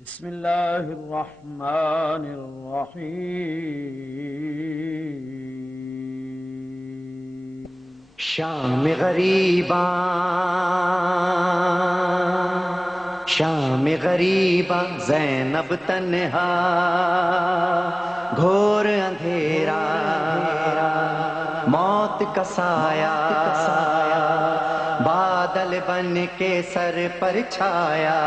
بسم الله الرحمن الرحيم. شام غریباں زینب تنہا، گھور اندھیرا موت کا سایہ، بادل بن کے سر پر چھایا،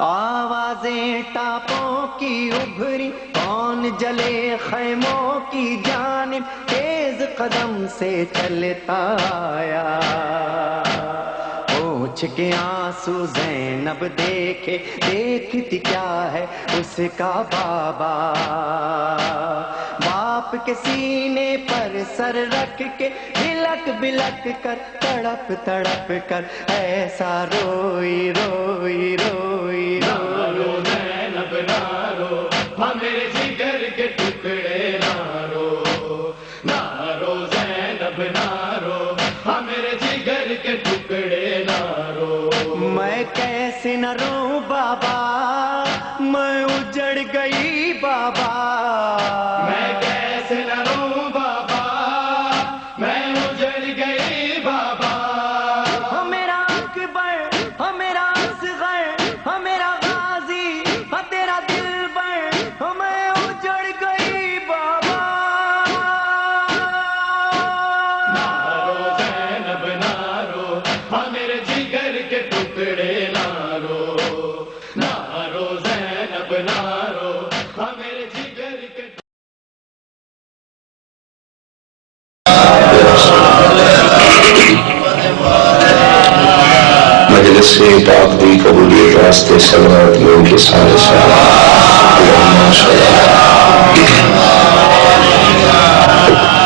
آوازیں ٹاپوں کی ابھری، کون جلے خیموں کی جانب، تیز قدم سے چلتا آیا، پوچھ کے آنسو زینب دیکھے، دیکھتی کیا ہے اس کا بابا، باپ کے سینے پر سر رکھ کے بلک بلک کر، تڑپ تڑپ کر ایسا روئی روئی روئی رو زینب نہ رو، میرے جگر کے ٹکڑے نہ رو، نہ رو زینب نہ رو، میرے جگر کے ٹکڑے نہ رو. میں کیسے نہ روں بابا، میں اجڑ گئی بابا، میں کیسے نہ روں بابا، میں اجڑ گئی بابا. ہو میرا اکبر، ہو میرا اصغر، ہو میرا غازی، ہو تیرا دلبر، ہو میں اجڑ گئی بابا. نہ رو زینب نہ رو، میرے جگر کے ٹکڑے نہ رو، نہ رو زینب نہ رو، میرے جگر کے مجلس پاک دی قبولیت واسطے صلوات لوگ کے سارے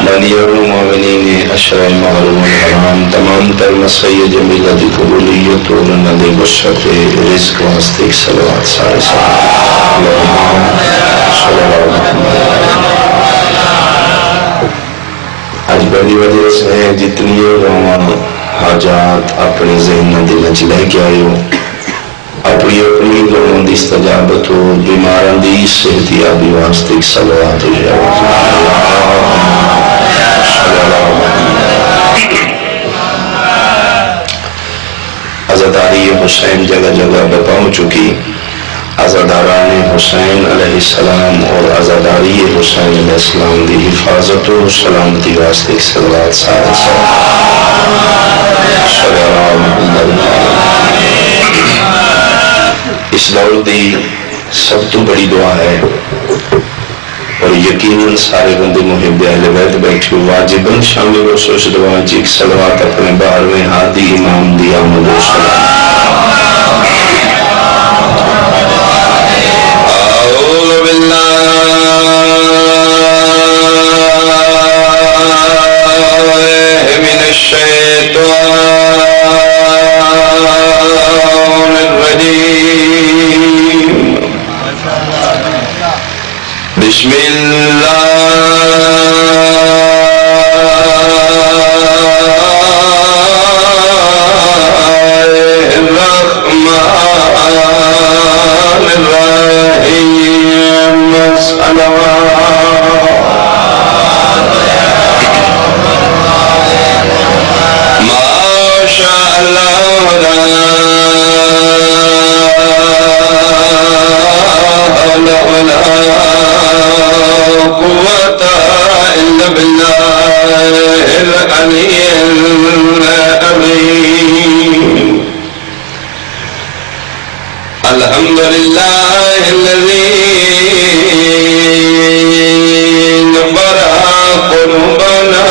مالی مومنین اشرا المعلوم الحرام، تمام تر مسیح جمیلہ دی قبولیت اور نندے بشت رزق واسطے صلوات سارے آج بڑی وجہ سے جتنی روان حاجات اپنے ذہن دل چ لے کے آئے ہو، اپنی اپنی لوگوں کی استجابت ہو، بیماروں کی صحت یابی واسطے صلوات ہو جائے. عزاداری حسین جگہ جگہ پہ پہنچ چکی، عزاداران حسین علیہ السلام اور عزاداری حسین علیہ السلام کی حفاظت و سلامتی واسطے صلوات سارے اس دور دی سب تو بڑی دعا ہے، اور یقیناً سارے بندے محب اہل بیت بیٹھے واجباً شامل ہو سوچ دعا جی ایک صلوات اپنے 12ویں ہادی امام دی آمد و سلام. اعوذ باللہ من الشیطان الرجیم، بسم اللہ الرحمن الرحیم. ما شاء اللہ لا حول ولا قوة إلا بالله العلي العظيم. الحمد لله الذي نبر قلوبنا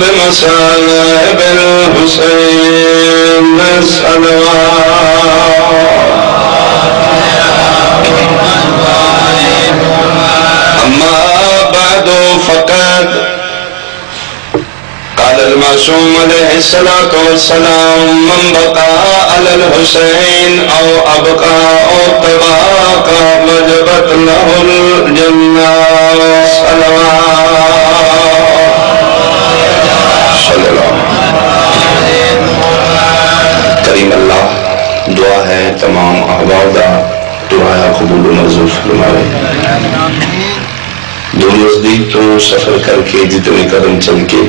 بمصائب الحسين صلوات. أما بعد فقد قال المعصوم عليه الصلاة والسلام: من بقى على الحسين أو أبقى أو طباق وجبت له الجنة. صلوات صلى الله عليه وسلم. ہے تمام احباب دا دعایا قبول و منظور فرمائے. دور نزدیک تو سفر کر کے جتنے قدم چل کے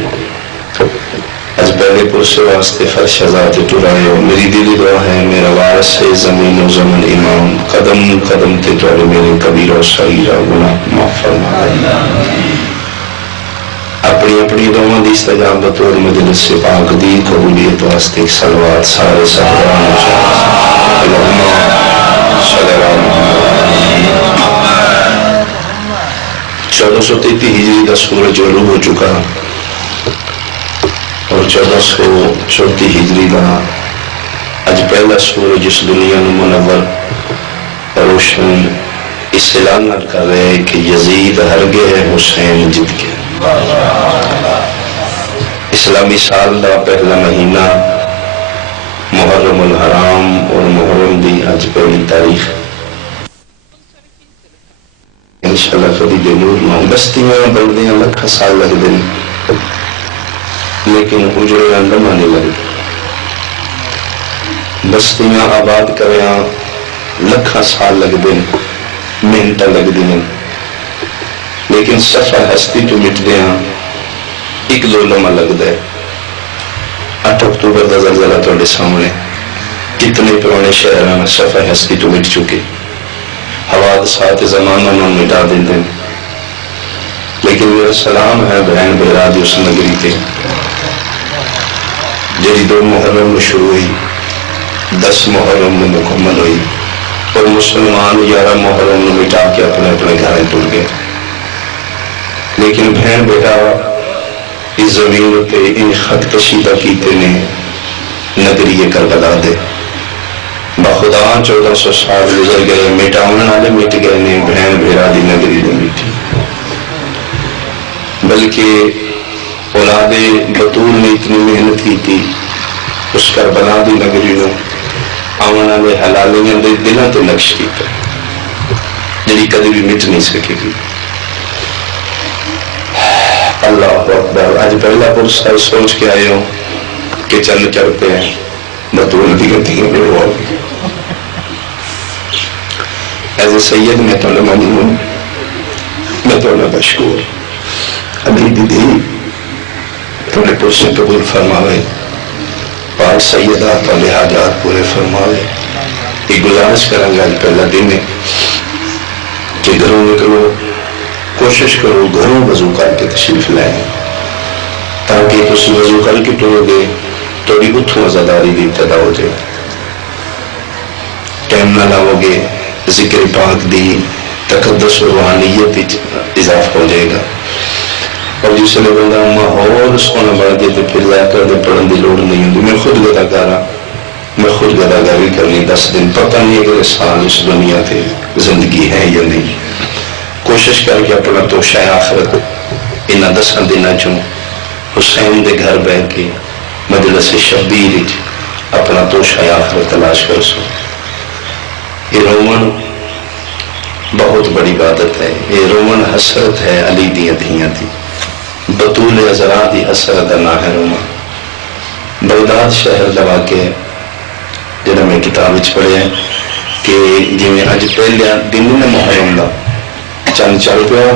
آج پہلے پرسے واسطے فرش ذات ٹرائے ہو. میری دلی دعا ہے میرا وارث ہے زمین و زمن امام قدم قدم تے توڑے میرے کبیر و صغیرہ گناہ معاف فرمائے. اپنی اپنی دعاؤں دی استجابت اور مجلس سے پاک دی قبولیت واسطے ایک صلوات سارے صحابان اللہم صلی اللہ علیہ وسلم. 1433 ہجری دا سورج علو ہو چکا اور 1434 ہجری دا اج پہلا سورج اس دنیا نو منور روشن اس اعلان کر رہے ہیں کہ یزید ہر گئے حسین جیت گئے. اسلامی سال دا پہلا مہینہ محرم الحرام اور محرم دی اج پہلی تاریخ انشاءاللہ کبھی دے نور نہ بستیاں بلدیاں لکھا سال لگ دیں لیکن اجڑے لمحہ نہیں لگتے. بستیاں آباد کریاں لکھا سال لگ دیں منٹا لگ دیں لیکن سفر ہستی تو مٹ دیا ایک دو لمحہ لگ دے. 8 اکتوبر کا زلزلہ تھوڑے سامنے کتنے پرانے شہران سفر ہستی تو مٹ چکے حوادثات زمانہ میں مٹا دیتے ہیں. لیکن میرا سلام ہے بہن بہرادی اس نگری پہ جی 2 محرم میں شروع ہوئی 10 محرم میں مکمل ہوئی اور مسلمان 11 محرم میں مٹا کے اپنے اپنے گھریں ٹر گئے. لیکن بہن بیٹا اس زمین پہ ان خط کشیدہ کیتے نے نگری کربلا دے بخدا 1400 سال گزر گئے مٹاؤن والے مٹ گئے نے بہن بھیرا دی نگری دے مٹی. بلکہ اولاد بطول نے اتنی محنت کی تھی اس کربلا دی نگری نو آمن والے حلالیاں دے دلوں تے نقش کیتا جڑی کدی بھی مٹ نہیں سکے گی. اللہ اکبر. آج پہلا پرسہ سوچ کے آئے ہوں کہ چل چلتے ہیں بطول دی گتیاں میں ہوا ایز اے سید میں تو ممنون میں تو مشکور. ابھی دیدی تھوڑے پرسے قبول فرماوے پاک سیدہ پہلے حاجات پورے فرماوے. ایک گزارش کریں گے آج پہلا دن ہے کہ گھروں نکلو کوشش کرو گھروں وضو کر کے تشریف لائیں تاکہ تسی وضو کر کے ٹرو گے تو بھی اتھوں عزاداری دی ابتدا ہو جائے. ٹائم نہ لاؤ گے ذکر پاک دی تقدس و روحانیت اضافہ ہو جائے گا. اور جس لئے بندہ ماحول سونا بڑھ دے تو پھر ضائع کر دے پڑھن دی لوڑ نہیں ہوتی. میں خود گداکارا میں خود گداکاری کرنی 10 دن پتہ نہیں ہے کہ سال اس دنیا تے زندگی ہے یا نہیں. کوشش کر کے اپنا توشہ آخرت انہا 10 دنوں چوں حسین دے گھر بیٹھ کے مجلس شبیر اپنا توشہ آخرت تلاش کر سو. یہ رومن بہت بڑی عبادت ہے. یہ رومن حسرت ہے علی دیاں دھیاں دی بطول ازرا دی حسرت نہ ہے رومن. بغداد شہر دوا کے جنہاں میں کتاب وچ پڑھے ہیں کہ جی میں آج پہلے دن نے محرم دا چند چل پیا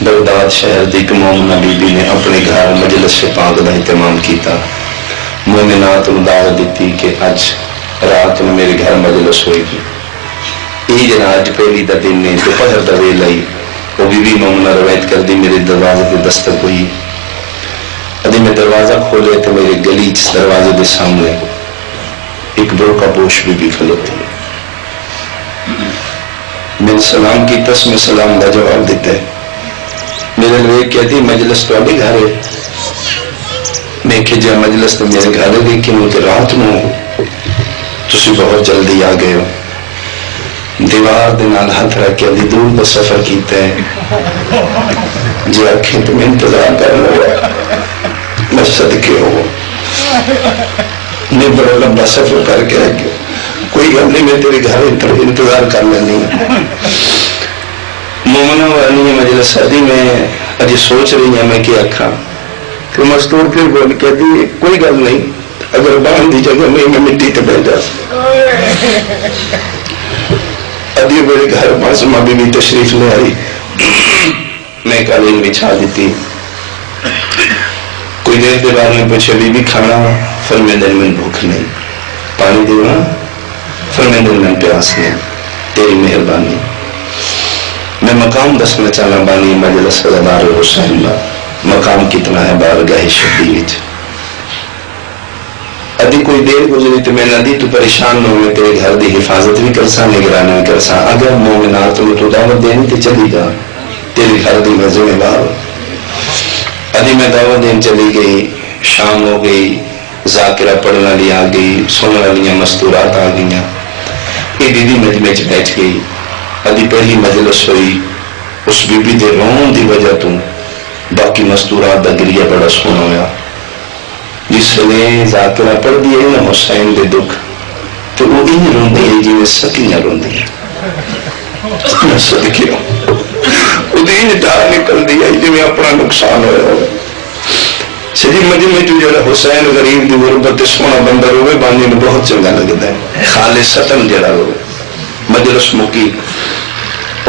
بغداد شہر دی ایک مومنہ بی بی نے اپنے گھر مجلس پاک دا اہتمام کیتا. مومنات نے دعوت دیتی کہ آج رات میں میرے گھر مجلس ہوئی گی. یہ جنا آج پہلی دا دن نے دوپہر دا ویل آئی وہ بی مومنہ روایت کر دی میرے دروازے پہ دستک ہوئی. ادھی میں دروازہ کھولے تو میرے گلی دروازے دے سامنے ایک برقع پوش بی کھلوتی ہے. میں نے سلام کی تس میں سلام دا جواب دیتا ہے. میرے لئے کہتی مجلس تو ابھی گھر ہے. میں کہ جا مجلس تو میرے گھر ہے لیکن وہ رات میں تسی بہت جلدی آ گئے ہو. دیوار دنال ہاتھ رکھ کے ادھی دور کا سفر کیتا ہے جی آنکھیں تمہیں انتظار کر لو میں صدقے ہو میں بڑا لمبا سفر کر کے رکھ گیا. کوئی گھر نہیں میں تیرے گھر انتظار کر لینی. مومنہ وانی مجلس شادی میں اجی سوچ رہی ہیں میں کیا کھا کہ مستور پھر بول کے دی کوئی گل نہیں اگر باندھ دی جگہ میں مٹی تے بیٹھ جا ادھی میرے گھر معصومہ بی بی تشریف لے آئی، میں قالین بچھا دیتی، کوئی دیر کے بعد میں پوچھا بی بی کھانا؟ فرمائے دل میں بھوک نہیں، پانی دینا؟ فرمائے دل میں پیاس نہیں، تیری مہربانی۔ میں مقام دسنا چاہنا بانی مجلس دار حسین کا، مقام کتنا ہے بارگاہ شبیر وچ۔ ادھی کوئی دیر گزری تو میں نہ دی تو پریشان نہ ہوئے، تیرے گھر دی حفاظت بھی کرساں، نگرانی بھی کرساں، اگر مومنات تو دعوت دینی تو چلی جا، تیرے گھر دی میں ذمہ دار ہوں۔ ادھی میں دعوت دین چلی گئی، شام ہو گئی، ذاکرہ پڑھنا لی آ گئی، سننا لیاں مستورات آ گئیاں، یہ دیدی مجمع چ بیٹھ گئی۔ ادھی پہلی مجلس ہوئی، اس بی بی دے رون دی وجہ تو باقی مستورات دا گریہ بڑا سونا ہویا۔ جس نے ذاکرہ پڑھ دیئے نا حسین دے دکھ تو وہ ان رون دیئے جی میں سکیاں رون دیئے، میں صدقے ہوں، وہ دین ڈار نکل دیا جی میں اپنا نقصان ہویا ہوئے۔ سجی مجمع جو جڑا حسین غریب دی غربت سونا بندر ہوئے بانی میں بہت چنگا لگتا ہے، خالصتاً جڑا ہوئے۔ مجلس مکی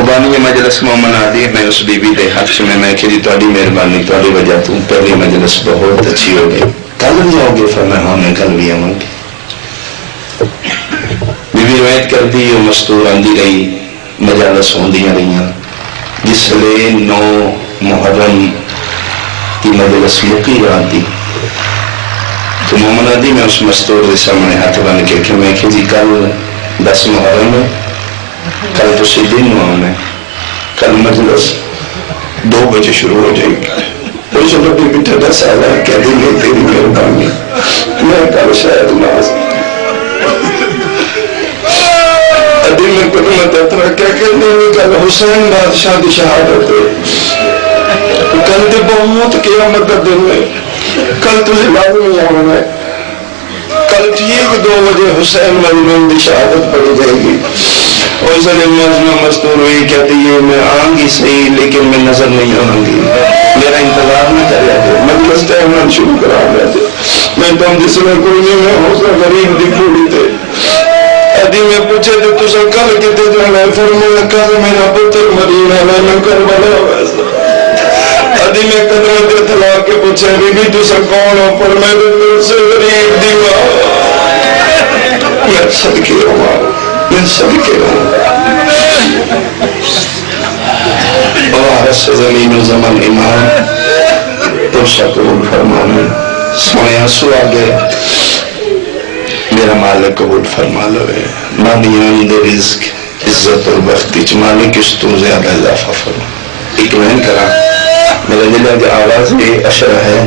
بانی مجلس مومن آدھی، میں اس بی بی دے حق میں کہ جی تواڈی مہربانی تواڈی وجہ تو پہلی مجلس بہت اچھی ہو گئی، کل بھی آؤ گے؟ فرمایا ہاں میں کل بھی آؤں گی۔ بی بی روایت کر دی، وہ مستور آندی رہی، مجالس ہوندیاں رہیاں، جس لئے 9 محرم کی مجلس مکی رات دی تو مومن آدھی میں اس مستور دے سامنے ہاتھ بن کے کہ میں کہ جی کل 10 محرم ہے، کل تو سی دن ہونا ہے، کل مجلس 2 بجے شروع ہو جائے گی۔ وہ جو بڑی بیٹھا 10 سال ہے کہہ دیں گے تیری مہربانی، میں کل شاید ناز ادھی میں قدمت اترا کیا کہتے ہیں کل حسین بادشاہ دی شہادت ہے، کل دے بہت قیامت کا دن ہے، کل تجھے لازمی آنا ہے، کل ٹھیک 2 بجے حسین مجنون دی شہادت پڑھی جائے گی۔ اور سنے موزمہ مستور ہوئی کہتی ہے میں آؤں گی صحیح لیکن میں نظر نہیں آؤں گی، میرا انتظار نہ کریا دے، مجلس ٹائم شروع کرا دیا دے، میں تو جس میں کوئی نہیں، میں حوصلہ غریب دی پھوڑی تھے۔ ادھی میں پوچھے تو تسا کل کتے جانا ہے؟ فرمایا کل میرا پتر مدینہ میں کربلا ویسا۔ ادھی میں قدروں کے تلا کے پوچھے بی بی تسا کون ہو؟ پر میں تو سے غریب دی ماں، میں صدقے ہوں، میں صدقے ہوں۔ وارث زمین و زمن امام تو قبول فرمانے، سونے آنسو آگے میرا مالک قبول فرما لوے، مانیان دے رزق عزت اور بختی چمانے کس تو زیادہ اضافہ فرما۔ ایک میں کرا میرا جلہ کی آواز یہ اشرہ ہے،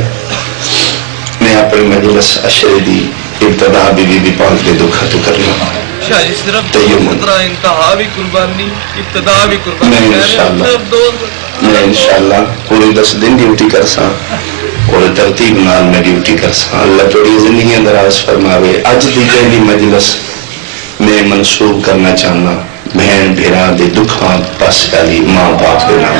میں اپنی مجلس اشرہ دی ابتدا بی بی پاک دے دکھا تو کرنا شاہی صرف خطرہ انتہا بھی قربانی، ابتدا بھی قربانی، میں انشاءاللہ پوری 10 دن ڈیوٹی کرساں اور ترتیب نال میں ڈیوٹی کرساں۔ اللہ توڑی زندگی دراز فرماوے۔ اج دی پہلی مجلس میں منسوب کرنا چاہنا بہن بھیرا دے دکھاں پاس والی ماں باپ دے نام،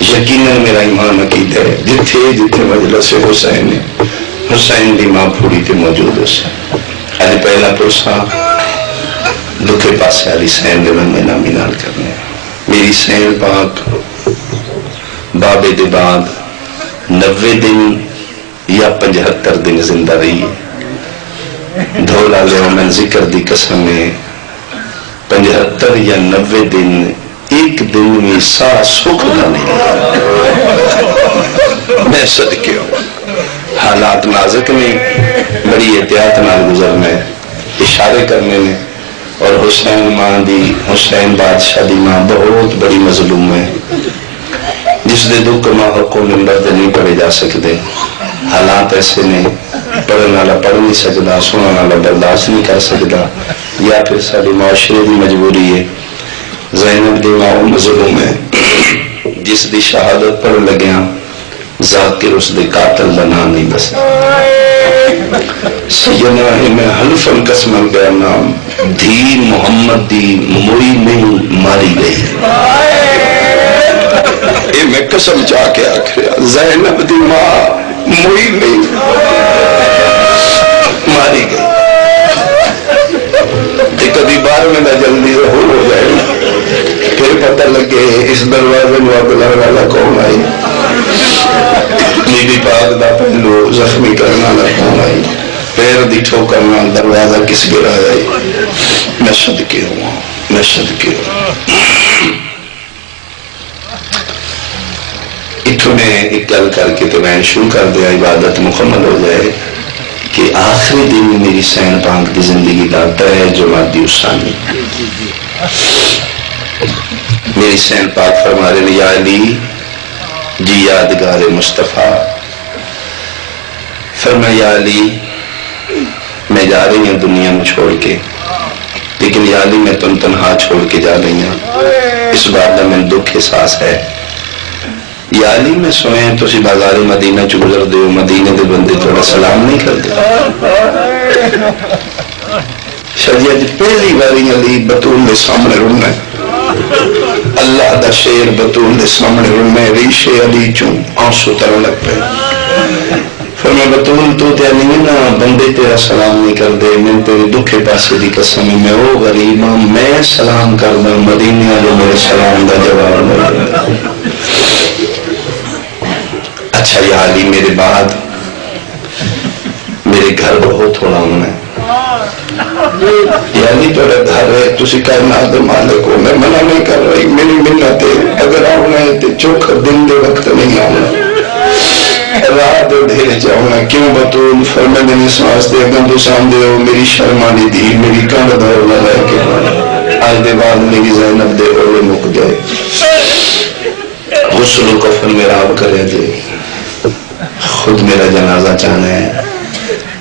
یقیناً میرا ایمان عقید ہے جتھے جتھے مجلس حسین ہے، حسین دی ماں پھوڑی تے موجود حسین۔ آج پہلا پرسا دکھے پاس والی سین دے میں نامی نال کرنے، میری سین پاک بابے دے بعد 90 دن یا 75 دن زندہ رہی ہے۔ دھولا لے میں ذکر دی قسم میں 75 یا 90 دن ایک دن میں سا سکھ نہ نہیں، میں صدقے ہوں۔ حالات نازک میں بڑی احتیاط نال گزرنا ہے، اشارے کرنے میں، اور حسین ماں دی، حسین بادشاہ دی ماں بہت بڑی مظلوم ہے، جس دے دکھ ماں حق و نمبر دے نہیں پڑے جا سکتے۔ حالات ایسے نے پڑھنے والا پڑھ نہیں سکتا، سننے والا برداشت نہیں کر سکتا، یا پھر ساری معاشرے دی مجبوری ہے۔ زینب دی ماں مظلوم ہے، جس دی شہادت پڑھ لگیاں ذاکر اس دے قاتل بنا نہیں بس۔ سیدنا میں حلفاً قسم گیا نام دھی محمد دی موئی نہیں ماری گئی، اے میں قسم چاہ کے آکھریا زینب دی ماں موئی نہیں ماری گئی۔ دروازہ جلدی ظہور ہو جائے، پھر پتہ لگے اس دروازے میں اگلا والا کون آئی، بی بی پاک دا پہلو زخمی کرنا والا کون آئی، پیر دی ٹھوکرنا دروازہ کس گرا آئی۔ میں صدقے ہوں، میں صدقے ہوں۔ اتھوں میں ایک گل کر کے تو میں شروع کر دیا، عبادت مکمل ہو جائے کہ آخری دن میری سین پاک کی زندگی کا ترے جمادی اسانی میری سین پاک فرما رہے ہیں، یا علی جی یادگار مصطفیٰ، فرمایا یا علی میں جا رہی ہوں دنیا میں چھوڑ کے، لیکن یا علی میں تم تنہا چھوڑ کے جا رہی ہوں، اس بات کا میں دکھ احساس ہے۔ یا علی میں سوئے تو اسی بازار مدینہ چ گزر دے، مدینے دے بندے تھوڑا سلام نہیں کرتے۔ شجیہ جی پہلی باری علی بطول دے سامنے رڑنا ہے، اللہ دا شیر بطول دے سامنے رڑنا ہے، ریشے علی چوں آنسو ترن لگ پہ۔ فرمایا بطول تو تے علی نا بندے تیرا سلام نہیں کر دے، میں تیرے دکھے پاسے دی قسم میں او غریب ہوں، میں سلام کر دوں، مدینے والے میرے سلام دا جواب نہیں۔ اچھا یا علی میرے بعد میرے گھر بہت تھوڑا ہونا ہے، یا علی تو گھر ہے، تسی کائنات دے مالک ہو، میں منع نہیں کر رہی، میری منت ہے، اگر آؤنا ہے تو چوکھ دن دے وقت نہیں آؤنا، رات دے دھیرے چاہونا، کیوں بطول فرمائے دنی سانس دے اگر تو سامدے ہو، میری شرمانی دی میری کانڈ دور نہ لائے کے آج دے بعد میری زینب دے اولے مک گئے، غسل و کفن میرا آپ کرے دے، خود میرا جنازہ چاہنا ہے،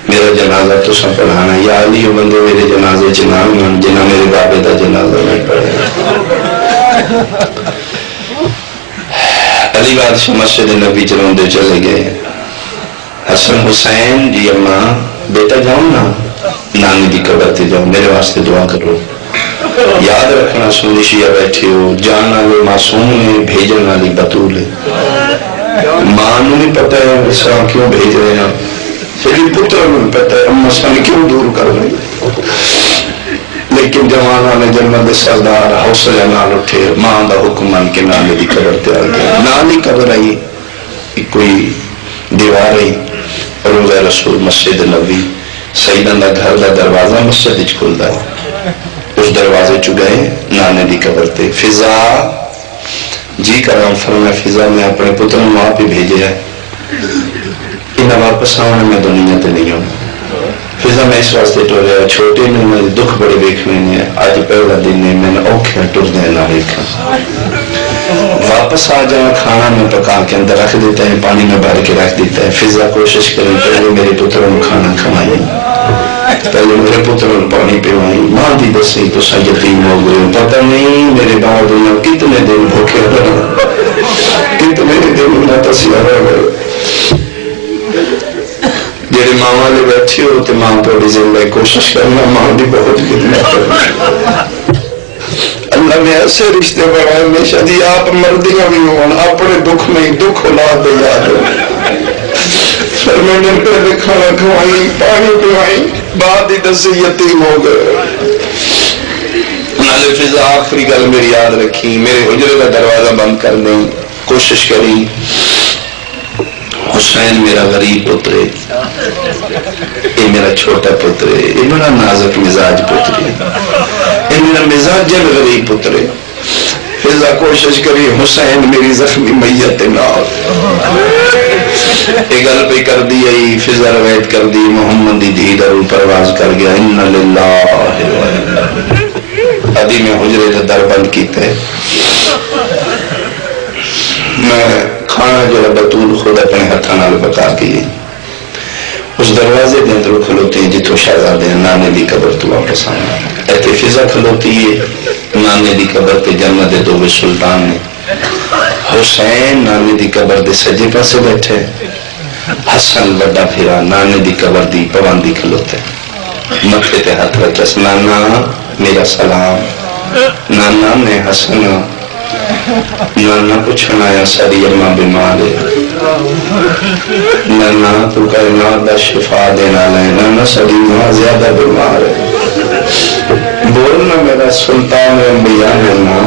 میرا جنازہ تو سب پڑھانا ہے، یا علی و بندے میرے جنازے چنان جنہ میرے بابے دا جنازہ نہیں پڑھے۔ علی بادشاہ مسجد نبی چلوں دے چلے گئے، حسن حسین جی اماں بیٹا جاؤں نا نانی دی قبر تے جاؤں، میرے واسطے دعا کرو، یاد رکھنا سنی شیعہ بیٹھے ہو، جاننا وہ معصوم نے بھیجن والی بطول ہے، ماں نو نہیں پتہ ہے اسلام کیوں بھیج رہے ہیں، پھر پتر نو پتہ ہے اماں سن کیوں دور کر رہے ہیں، لیکن جوانہ نے جنت سردار حوصلہ نال اٹھے، ماں دا حکم مان کے نانے دی قبر تے آ گئے، نانی قبر آئی کوئی دیوار آئی، روضہ رسول مسجد نبی سیدنا دا گھر دا دروازہ مسجد وچ کھلدا ہے، اس دروازے چ گئے نانے دی قبر تے، فضا جی کرام فرمایا فضا میں اپنے پتر وہاں پہ بھیجے ہے، انہیں واپس آنے میں دنیا تے نہیں ہوں، فضا میں اس واسطے ٹور رہا چھوٹے میں مجھے دکھ بڑے دیکھنے ہیں، آج پہلا دن ہے میں نے اوکھے ٹور دینا دیکھا، واپس آ جائیں کھانا میں پکا کے اندر رکھ دیتا ہے، پانی میں بھر کے رکھ دیتا ہے، فضا کوشش کریں پہلے میرے پتروں کو کھانا کھوائیں، پہلے میرے پتروں کو پانی پیوائیں، ماں دی دسی تو سا یتیم ہو گئے، پتہ نہیں میرے بعد انہوں کتنے دن بھوکے رہا، کتنے دن انہوں تسیہ رہ گئے، جیڑے ماں والے بیٹھے ہو تو ماں توڑی زندہ کوشش کرنا، ماں دی بہت خدمت کرنا، اللہ میں ایسے رشتے بڑھائے ہمیشہ دی آپ مردیاں بھی ہوں اپنے دکھ میں دکھ اولاد دے یاد ہو، فرمانے پہلے کھانا کھوائیں پانی پیوائیں، بعد ہی دس یتیم ہو گئے۔ نالے فضا آخری گل میری یاد رکھی، میرے حجرے کا دروازہ بند کر دیں، کوشش کری، حسین میرا غریب پتر ہے، یہ میرا چھوٹا پتر ہے، یہ میرا نازک مزاج پتر ہے، یہ میرا مزاج غریب پتر ہے، فضا کوشش کری حسین میری زخمی میت نال، ایک گل پہ کر دی آئی، فضا روایت کر دی، محمد دی دھی درو پرواز کر گیا، ان للہ ادھی میں حجرے کا در بند کیتا ہے، میں کھانا جو بطول خود اپنے ہاتھوں نال پکا کے اس دروازے کے اندر کھلوتے ہیں جتوں شہزادے نانے دی قبر تو واپس آنا، ایتھے فضا کھلوتی ہے نانے دی قبر تے جنت دے دوویں سلطان نے، حسین نانے دی قبر دے سجے پاسے بیٹھے، حسن وڈا پھرا نانے دی قبر دی پابندی کھلوتے، متھے تے ہاتھ رکھے، نانا میرا سلام، نانا میں حسن، نانا پوچھنا یا ساری اماں بیمار ہے، نانا تو کائنات دا شفا دینا لے، نانا ساری ماں زیادہ بیمار ہے، بولنا میرا سلطان انبیاء ہے نا،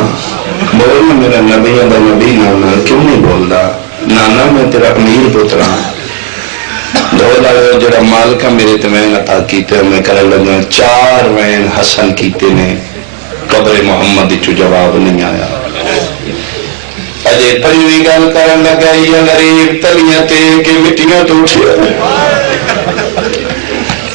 بولنا میرا نبی دا نبی نانا، کیوں نہیں بولدا؟ نانا میں تیرا امیر پترا دو لائے جڑا مالکہ میرے تمہیں عطا کیتے میں کرن لگا 4 وین حسن کیتے نے، قبر محمد چو جواب نہیں آیا۔ اجے پریوی گل کرن لگا یا غریب تلیاں تے کہ مٹیاں تو اٹھیا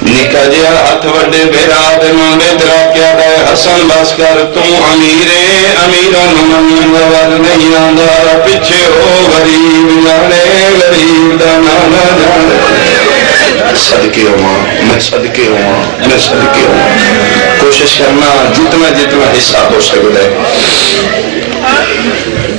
نکا جیا ہاتھ وڈے بھیرا دے مانگے ترا کیا گئے حسن بس کر تم امیرے امیران من ور نہیں آندا پچھے ہو غریب جانے غریب دا نانا جانے صدقے ہوا میں صدقے ہوا میں صدقے ہوا کوشش کرنا جتنا جتنا حصہ ہو سکتا ہے۔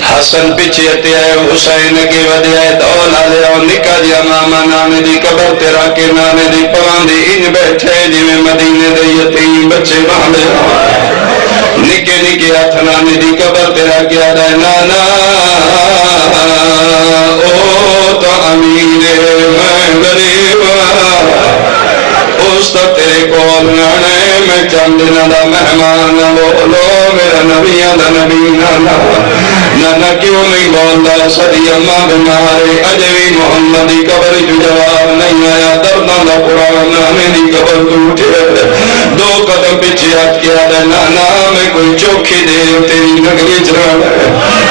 حسن پیچھے اتے آئے حسین کے ودے آئے دولا لے آؤ نکا جیا ماما نانے دی قبر تیرا کے نانے دی پوان دی ان بیٹھے جی میں مدینے دے یتیم بچے باندھے نکے نکے ہاتھ نانے دی قبر تیرا کیا دے نانا او تو امیر میں غریب اس تو تیرے کول نانے میں چند دا مہمان بولو میرا نبیاں دا نبی نانا نانا کیوں نہیں بولتا صدی اماں بمارے اجوی محمدی قبر جو جواب نہیں آیا دردان دا قرآن نانے دی قبر تو اٹھے 2 قدم پیچھے ہاتھ کیا دے نانا میں کوئی چوکھی دے تیری نگری چران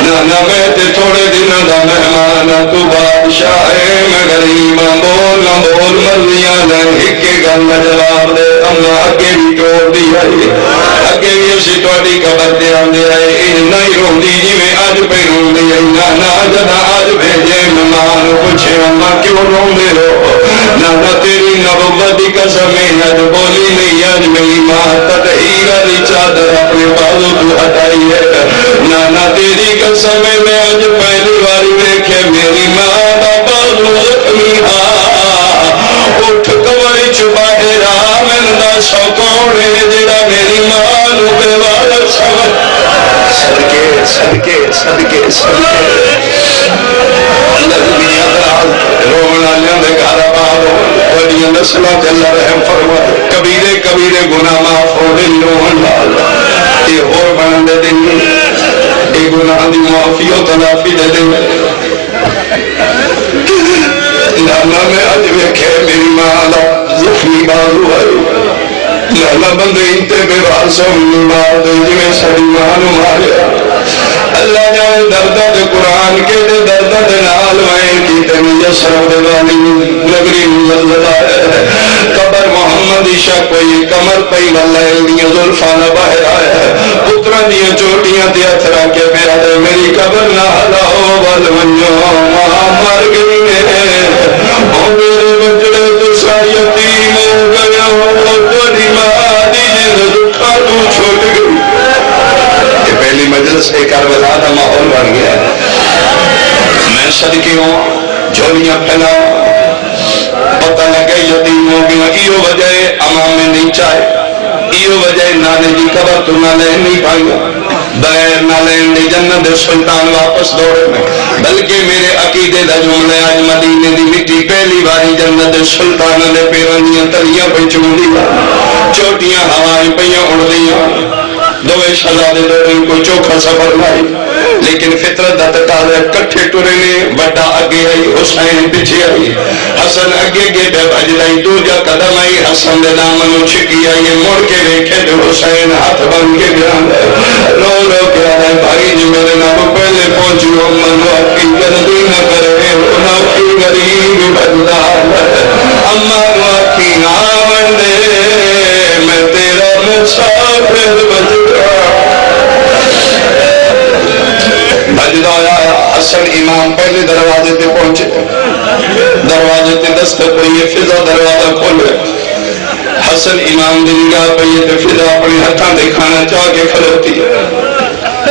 نانا میں تے تھوڑے دن دا مہمان تو بادشاہ ہے میں غریباں بولنا بول مرضیاں دے ایک گل جواب دے اماں اگے بھی ٹوڑ دی آئی اگے بھی اسی توڑی قبر دے آندے آئے ان نہیں رون دی جی میں آج پہ رون دی آئی نانا جدا آج بھیجے مہمان پوچھے اماں کیوں رون دے ہو نانا تیری نبوتی قسم آج بولی نہیں آج میری ماں تدہیر علی چادر اپنے بازو تو ہٹائی ہے نانا تیری قسم میں آج پہلی باری دیکھے میری ماں دا بازو زخمی اٹھ کمری چھپاہے راہ میں دا شوکوڑے جڑا میری ماں نو بے والا سمجھ صدقے صدقے صدقے صدقے اللہ دنیا دراز رونا لیاں گھر آباد بڑیاں نسلہ اللہ رحم فرمائے کبیرے کبیرے گناہ معاف ہو دے روحن لالا یہ اور بندے دن یہ گناہ دی معافی و تلافی دے دے لالا میں آج ویکھے میری ماں دا زخمی بازو آئی لالا بندے انتے بے باسوں مار دے جویں سڑی مانو ماریا اللہ جائے دردہ دے قرآن کے دے دردہ دے نال وائن کی تنی یسر دے والی نگری مزلزلہ ہے قبر محمد عشاء کوئی کمر پئی واللہ دیا ظلفانہ باہر آیا پترہ دیا چوٹیاں دیا تھرا کے میرا دے میری قبر نہ ہلاؤ والونجو مار گئی میں او میرے بچڑے تو سا یتیم ہو گیا ہو توڑی ماں دیجے دکھا تو چھوٹ گئی یہ پہلی مجلس ایک کربلا دا ماحول بن گیا میں صدقے ہوں جھولیاں پھیلا پتہ لگے یتیم ہو گیا ایو وجہ امام میں نہیں چاہے ایو وجہ نانے دی قبر تو نہ لے نہیں پائیں گا بغیر نہ لین دی جنت سلطان واپس دوڑے میں بلکہ میرے عقیدے دا جملے آج مدینے دی مٹی پہلی باری جنت سلطان دے پیراندیاں تلیاں پہ چوندی چوٹیاں ہوائیں پہیاں اڑ دیاں دوے شہزادے دوڑے کوئی چوکھا سفر لائی لیکن فطرت دا تقاضا کٹھے ٹرے نے بڑا اگے آئی حسین پیچھے آئی حسن اگے گے بے بھجلائی دوجا قدم آئی حسن دے دامنو چھکی آئی مڑ کے دیکھے جو حسین ہاتھ بن کے بیان رو رو کے آئے بھائی جو میرے نام پہلے پہنچو امن واقعی گردی نہ کرے نوکی غریب بدلال امن واقعی آمن دے میں تیرا مسافر بجدا بجدا آیا حسن امام پہلے دروازے تے پہنچے دروازے تے دستک ہوئی فضا دروازہ کھولے حسن امام دی نگاہ پہ یہ تے فضا اپنے ہتھاں دے کھانا چاہ کے کھلوتی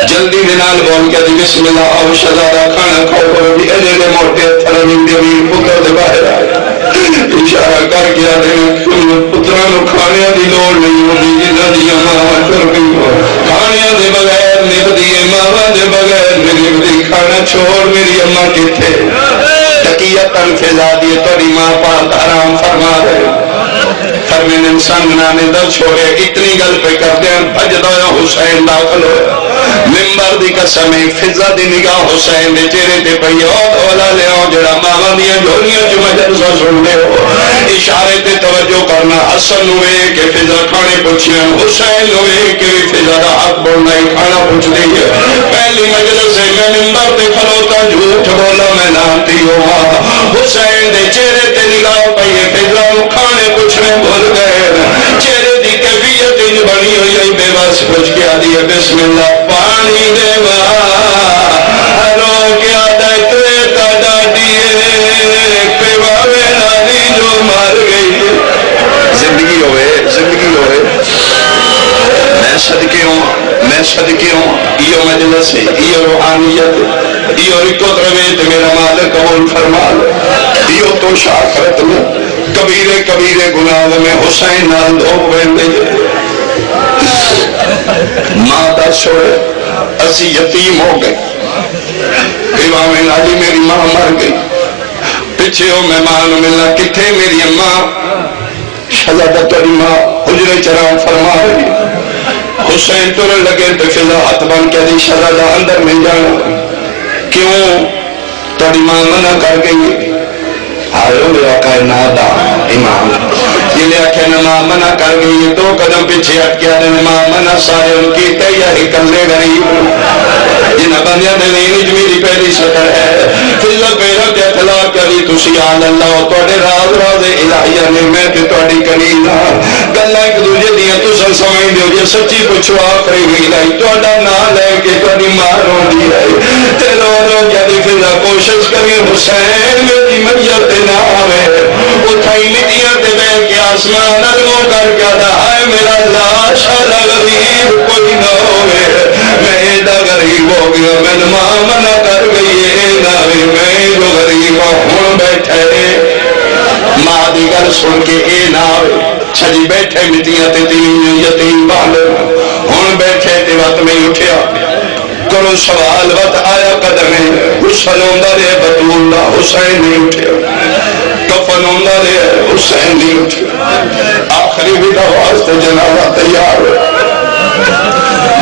جلدی دنال بول کے دی بسم اللہ آو شہزادہ کھانا کھاؤ کرو بھی اجے دے موٹے اتھر بھی امیر پتر دے باہر آئے اشارہ کر گیا دے پترانو کھانے دی لوڑ نہیں ہوگی جنہ دی ماں کر گئی ہو کھانے دے بغیر نب دیئے ماں دے بغیر نب دی کھانا چھوڑ میری اماں کے تھے تقیتاً فضا دیئے توڑی ماں پاک حرام فرما رہے کر میں انسان نے دل چھوڑے اتنی گل پہ کرتے ہیں بھجدا حسین داخل ہویا ممبر دی قسم فضا دی نگاہ حسین دے چہرے تے پئی او والا لے آؤ جڑا ماواں دیاں جھولیاں جو مجلسہ سن دے ہو اشارے تے توجہ کرنا حسن نوے کہ فضا کھانے پوچھیاں حسین نوے کہ فضا دا حق بولنا ہی کھانا پوچھ دی ہے پہلی مجلس سے میں ممبر تے کھلوتا جھوٹ بولا میں نامتی ہوا حسین دے چہرے تے نگاہ پئی فضا کھانے پوچھنے بھول گئے چہرے دی کیفیت انج بنی ہوئی ہے بے بس پوچھ کے آدھی ہے بسم اللہ پانی دے رو کیا دیکھتے تا دیئے پیواوے نادی جو مار گئی زندگی ہوئے میں صدقے ہوں ایو مجلس ہے ایو روحانیت ایو رکو ترویت میرا مالک قبول فرما ایو تو شاکرت میں کبیرے گناہ میں حسین نال دھوک بہن دے ماں دا سوئے اسی یتیم ہو گئے امام ناجی میری ماں مر گئی پیچھے ہو مہمان ملنا کتھے میری اماں شہزادہ تیری ماں حجرے چرام فرما رہی حسین ترن لگے تو فضا ہاتھ بن کے دی شہزادہ اندر میں جانا کیوں تیری ماں منع کر گئی آئے میرا کائنات امام یہ لے آکھے نماں منع کر گئی دو قدم پیچھے ہٹ گیا نماں منع سارے ان کی تیاری کلے غریب جنہ بندیاں نے نہیں میری پہلی سطر ہے فضل پیرہ کے اطلاع کری تسی آل اللہ توڑے راز الہیہ نے میں تے توڑی کنینا گلہ ایک دوجہ دیا تو سن سمائیں دیو جے سچی پچھو آخری ہوئی لائی توڑا نہ لے کے توڑی ماروں دی ہے تے رو کیا دی فضل کوشش کری حسین میری مجھت نہ آوے اٹھائی مٹیاں تے بے کے آسمان نرموں کر کیا دا آئے میرا لاشا غریب کوئی نہ ہوئے میں ایدہ غریب ہو گیا میں نماں منع کر گئی ناوے میں جو غریب ہوں بیٹھے ماں دیگر سن کے اے ناوے چھجی بیٹھے مٹیاں تے تین یتیم بالے ہوں بیٹھے تے وقت میں اٹھیا کرو سوال وقت آیا قدمیں حسن ہوندہ رہے بطول دا حسین نہیں اٹھیا کفن ہوندہ رہے حسین نہیں اٹھیا آخری بھی دواز تے جنازہ تیار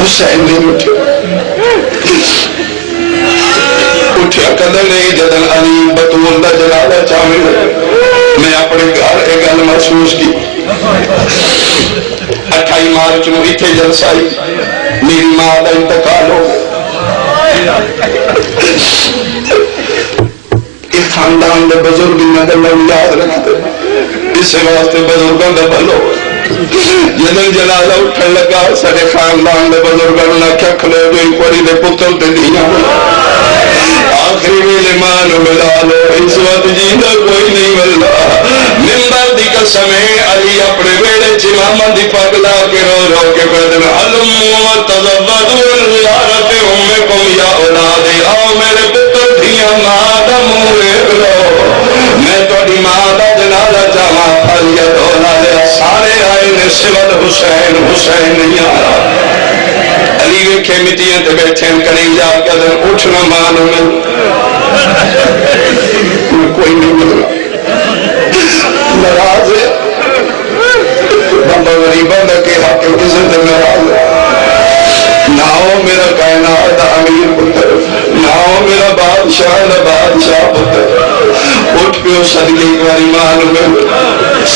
حسین نہیں اٹھیا اٹھیا قدم نہیں جدن علی بطول دا جنازہ چاہمیں میں اپنے گھر ایک گل محسوس کی 28 مارچ نو اتھے جلسائی میری ماں دا انتقال ہو اس خاندان دے بزرگ نگر میں یاد رکھتے اس واسطے بزرگوں دے بلو جدن جنازہ اٹھن لگا سارے خاندان دے بزرگوں نے کیا کھلے جو ایک پوری دے پتل تے دیا آخری میں مان ملا لو اس وقت جیدہ کوئی نہیں ملنا ممبر دی قسم علی اپنے بیڑے چمامہ دی پگلا کے رو کے بدن علم و تزودو الزیارت امکم یا اولادی آؤ میرے پتر دھیاں مادہ موے لو میں توڑی مادہ جنازہ چاہاں پھلیت اولادی سارے آئے نے سود حسین نہیں آیا علی ویکھے مٹیاں تے بیٹھیں قریب جا کے دن اٹھنا مانو میں کوئی نہیں ملنا نراز ہے بابا غریبہ دا کے حق عزت نراز ہے نہ ہو میرا کائنات امیر پتر نہ ہو میرا بادشاہ پتر اٹھ پیو صدقے ایک مانو میں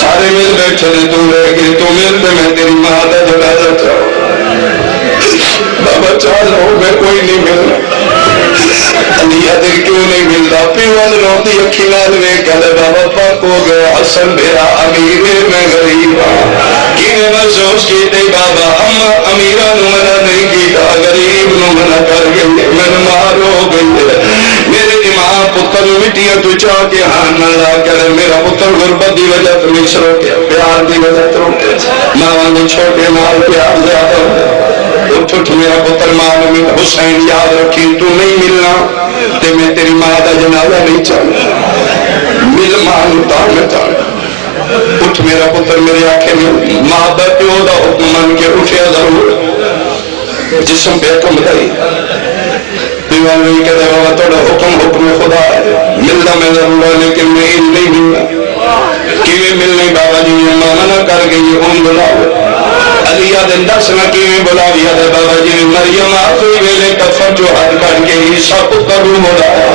سارے مل بیٹھے تو رہ گئے تو مل پہ میں تیری ماں دا جنازہ چاہوں بابا چاہ لو میں کوئی نہیں ملنا علیہ دل کیوں نہیں ملتا پیوال روتی اکھی نال میں کہلے بابا پاک ہو گیا حسن میرا امیر میں غریب کینے محسوس کیتے بابا امیرہ نو منع نہیں کیتا غریب نو منع کر گئے میں مار ہو گئی میرے امام پتر مٹیاں تو چاہ کے ہاں نہ لا کر میرا پتر غربت دی وجہ تو مصر ہو گیا پیار دی وجہ تو ماں نے چھوٹے مال پیار زیادہ اٹھ میرا پتر مان میں حسین یاد رکھی تو نہیں ملنا تے میں تیری ماں دا جنازہ نہیں چاہتا مل مان تا اٹھ میرا پتر میرے آنکھیں میں ماں دا پیو دا حکم من کے اٹھیا ضرور جسم پہ حکم دائی دیوان میں کہتا ہے بابا توڑا حکم خدا ہے ملنا میں ضرور ہے لیکن میں نہیں ملنا کہ میں ملنے بابا جی میں مانا کر کر کے یہ بلاو علی آدن دس نہ کیویں بلاوی آدھے بابا جی مریم آخری ویلے کفن جو ہاتھ کر کے عیسیٰ پتر رو بلایا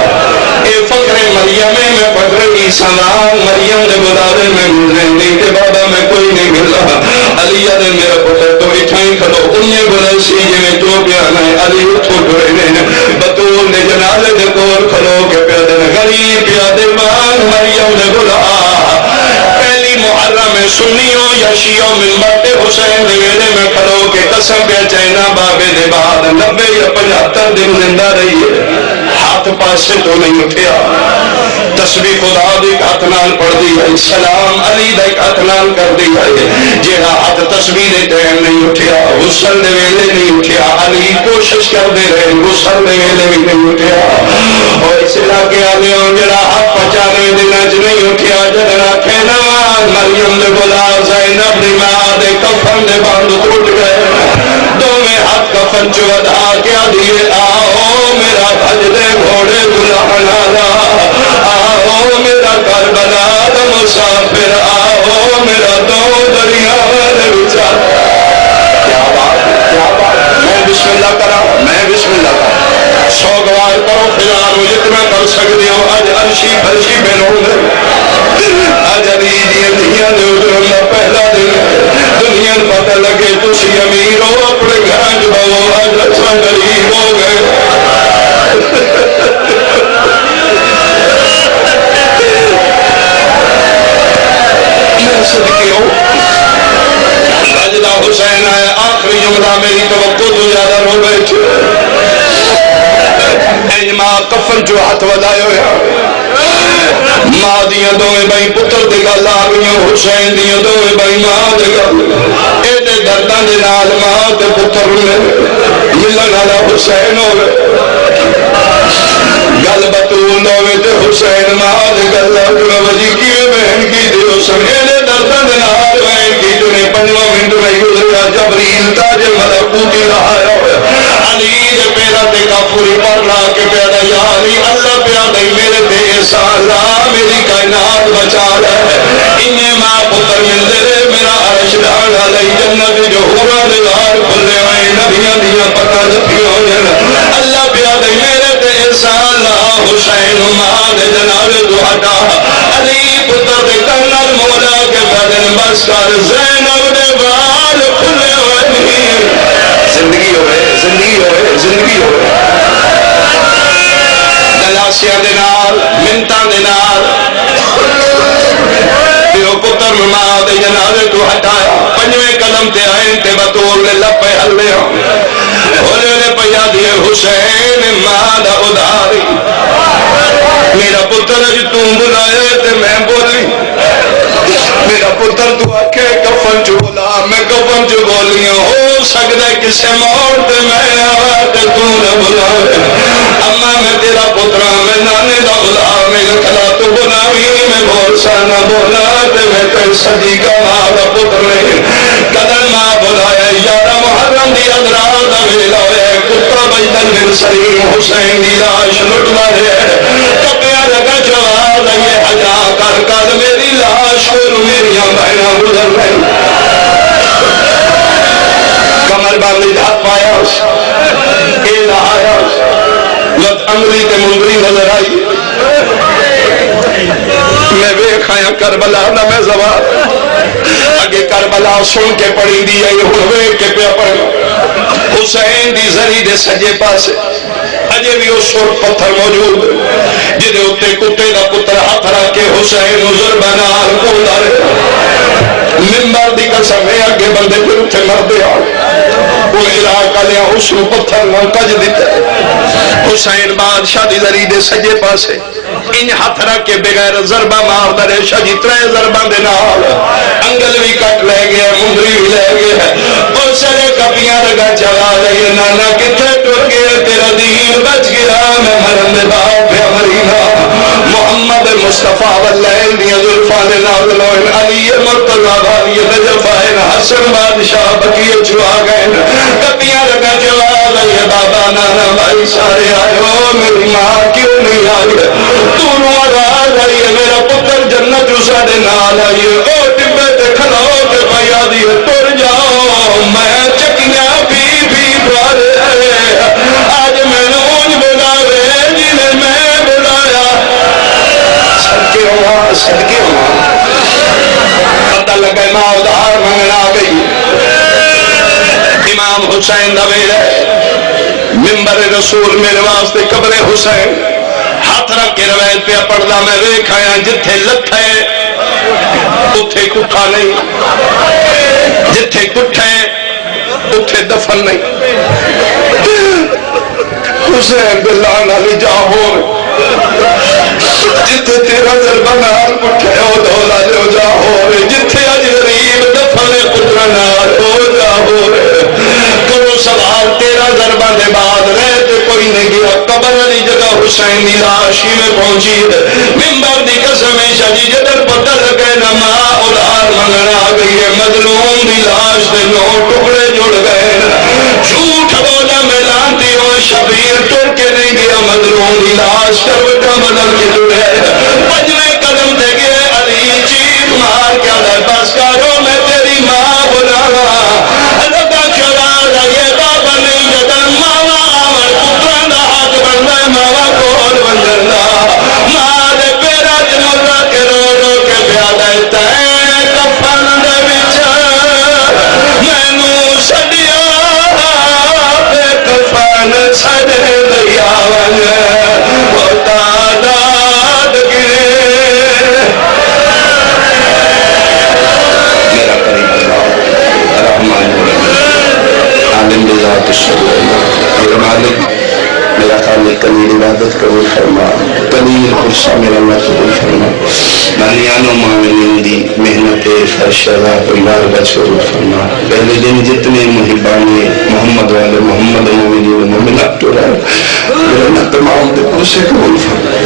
اے فقر مریم میں فقر عیسیٰ مریم نے بلاوے میں نہیں کہ بابا میں کوئی نہیں ملا علی آدھے میرا پتر تو اٹھائیں کھلو انہیں بلائی سی جی میں تو پیانا ہے علی اٹھو ڈوئے بطول نے جنازے دے کور کھلو کے پیادے غریب پیادے مان مریم نے بلا محرم سنیوں یا شیعوں منبر حسین ویلے میں کھڑو کے قسم پہ چینا بابے دے بعد 90 یا 75 دن زندہ رہی ہے ہاتھ پاسے تو نہیں اٹھیا تسبیح خدا دی ہاتھ نال پڑھ دی ہے سلام علی دا ہاتھ نال کر دی ہے جیڑا ہاتھ تسبیح دے ٹائم نہیں اٹھیا غسل دے ویلے نہیں اٹھیا علی کوشش کر دے رہے غسل دے ویلے بھی نہیں اٹھیا اور اس علاقے آنے جڑا ہاتھ 95 دن نہیں اٹھیا جڑا کہنا مریم دے بلا زینب دی ماں دے کفن دے باندھ ٹوٹ گئے دو میں ہاتھ کفن چودا کیا دیے آؤ میرا بھج دے گھوڑے بلانا لا آؤ میرا کربلا دا مسافر آؤ میرا دو دریا دے بچار کیا بات میں بسم اللہ کرا میں بسم اللہ کرا سوگوار کرو فلان جتنا کر سکتے ہو آج عرشی بھرشی بینوں دے آج علی دیا دنیا دے ادھر پہلا دن دنیا پتہ لگے تسی امیر ہو اپنے گھر جباؤ آج رسا غریب ہو گئے میں صدقی ہوں راجدہ حسین آئے آخری جملہ میری توقع تو زیادہ رو بیٹھے ماں کفن جو ہاتھ ودائے ہویا ماں دیاں دوئے بھائی پتر دے گل آ گئی حسین دیاں دوئے بھائی ماں دے گل اے دے درداں دے نال ماں تے پتر میں ملن والا حسین ہوئے گل بطول ہوئے تے حسین ماں دے گل وجی کی بہن کی دے حسین اے دے درداں دے نال بہن کی جو نے 5 منٹ میں گزریا جبریل تاج ملکوتی رہا ہوئے علی دے پیرا تے کافوری پر لا کے پیدا یا علی اللہ پیدا میرے تے سالا میری کائنات بچا لے انہیں ماں پتر مل دے میرا عرش ڈال علی جنت جو ہورا نگار کھلے آئے نبیاں دیا پتہ لپیوں جن اللہ پیدا میرے تے سالا حسین ماں دے جناب دعاٹا علی پتر دے کنال مولا کے بدن بس کر زینب دے بال کھلے ہوئے زندگی ہوئے زندگی ہوئے زندگی ہوئے دلاسیاں دے نال منتاں دے نال پیو پتر ماں دے جنازے تو ہٹایا 5ویں قدم تے آئیں تے بطول نے لپے ہلے ہولے نے پیا دیے حسین ماں دا اداری میرا پتر جو تم بلائے تے میں بولی میرا پتر تو آکے کفن جو بولا میں کفن جو بولی ہو سکتا ہے کسے موڑ تے میں آتے تو نہ بلائے اما میں تیرا پترا میں نانے دا بلا میں کھلا تو بلاوی میں بول سا نہ بولا تے میں تے سجی کا ماں دا پتر نہیں قدر ماں بلائے یارہ محرم دی ادرار دا ویلا ہے کتا بیدن من سلیم حسین دی لاش لٹ لائے کپیا لگا جواب یہ حجا کر کر میری لاش کو میریاں بہنہ گزر رہی کمر باندھی ہاتھ پایا اے لہایا لت امری تے منگری نظر آئی میں ویکھایا کربلا نہ میں زوال اگے کربلا سن کے پڑی دی آئی ہوئے کے پیا پڑی حسین دی زری دے سجے پاسے اجے بھی وہ سر پتھر موجود جدے اتے کتے دا پتر ہاتھ رکھ کے حسین حضور بنار کو دارے منبر دی قسم ہے اگے بندے پھر اٹھے مر دیا وہ علاقہ لیا اس کو پتھر نہ کج دیتے حسین بادشاہ دی زری دے سجے پاسے ان ہاتھ رکھ کے بغیر ضربہ مار دے شجی 3 ضرباں دے نال انگل بھی کٹ لے گیا مندری بھی لے گیا اور سارے کپیاں رگا چلا لے نانا کتنے ٹر گئے تیرا دین بچ گیا میں مرن دے باپ پہ مرینا محمد مصطفیٰ واللیل دیا ذلفان نازلوین علی مرتضی بھائی نجفائن حسن بادشاہ بقیہ چوا گئے کپیاں رگا چلا لے بابا نانا بھائی سارے آئے ہو میری ماں کیوں نہیں آئی دونوں آواز آئی ہے میرا پتر جنت جو ساڑے نال آئی ہے او ٹبے تے کھلاؤ تے بھائی ہے ماں ادھار منگنا گئی امام حسین دا ویلا ممبر رسول میرے واسطے قبر حسین ہاتھ رکھ کے روایت پہ پڑھدا میں ویکھایا جتھے لکھے اتھے کٹھا نہیں جتھے کٹھے اتھے دفن نہیں حسین بلّہ نالی جاہور جتھے تیرا ضربہ نال کٹھے ہو دولا جو جاہور جتھے اج غریب دفن کٹھا نال ہو جاہور کرو سوال تیرا ضربہ دے بعد رہتے کوئی نہیں گیا قبر علی جگہ حسین دی لاشی میں پہنچی ممبر دی قسم شجی جدر پتہ لگے نما اولاد منگنا گئی ہے مظلوم دی لاش دے نو ٹکڑے جڑ گئے جھوٹ بولا میں لانتی ہوں شبیر ٹر کے نہیں گیا مظلوم دی لاش کروٹا بدل کے جڑے پجوے قدم دے گئے علی چیخ مار کے آدھے بس کرو میں تیری ماں بلاوا لگا چلا لگے بابا نہیں جدن ماما آمر پتران دا ہاتھ بندہ ماما کول بندرنا ماں دے پیرا جنوزہ کے رو رو کے بیادہ تین کفن دے بچا میں نو سڑیا بے کفن سڑے دیا ونجا ہوتا داد گرے میرا قریب اللہ رحمان عالم بذات الشریعہ میرا مالک میرا خالق قلیل عبادت قبول فرما قلیل خرصہ میرا اللہ قبول فرما مانیانوں معاملین دی محنت فرش اللہ پریوار کا قبول فرما پہلے دن جتنے محبانی محمد والے محمد مومنین مومنات تو رہے میرا اللہ تمام دے پوسے قبول فرما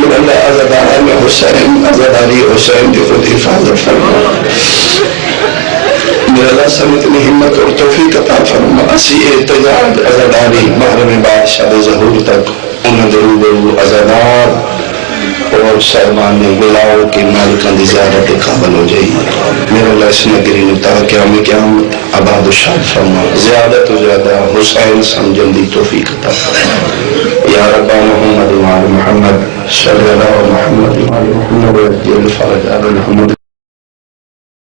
میرا اللہ عزدارہ میں حسین عزداری حسین دی خود حفاظت فرما میرا اللہ سمتنی ہمت اور توفیق عطا فرما اسی احتجاج عزداری محرم بادشاہ ظہور تک انہیں درود عزدار اور سرمان گلاؤ کی مالکان دی زیارت قابل ہو جائی میرا اللہ اس نگری نتا قیام قیامت عباد و شاد فرما زیادہ تو زیادہ حسین سمجھن دی توفیق عطا فرما یا رب محمد وعلى محمد صلی اللہ محمد وعلى محمد وعلى الفرج على محمد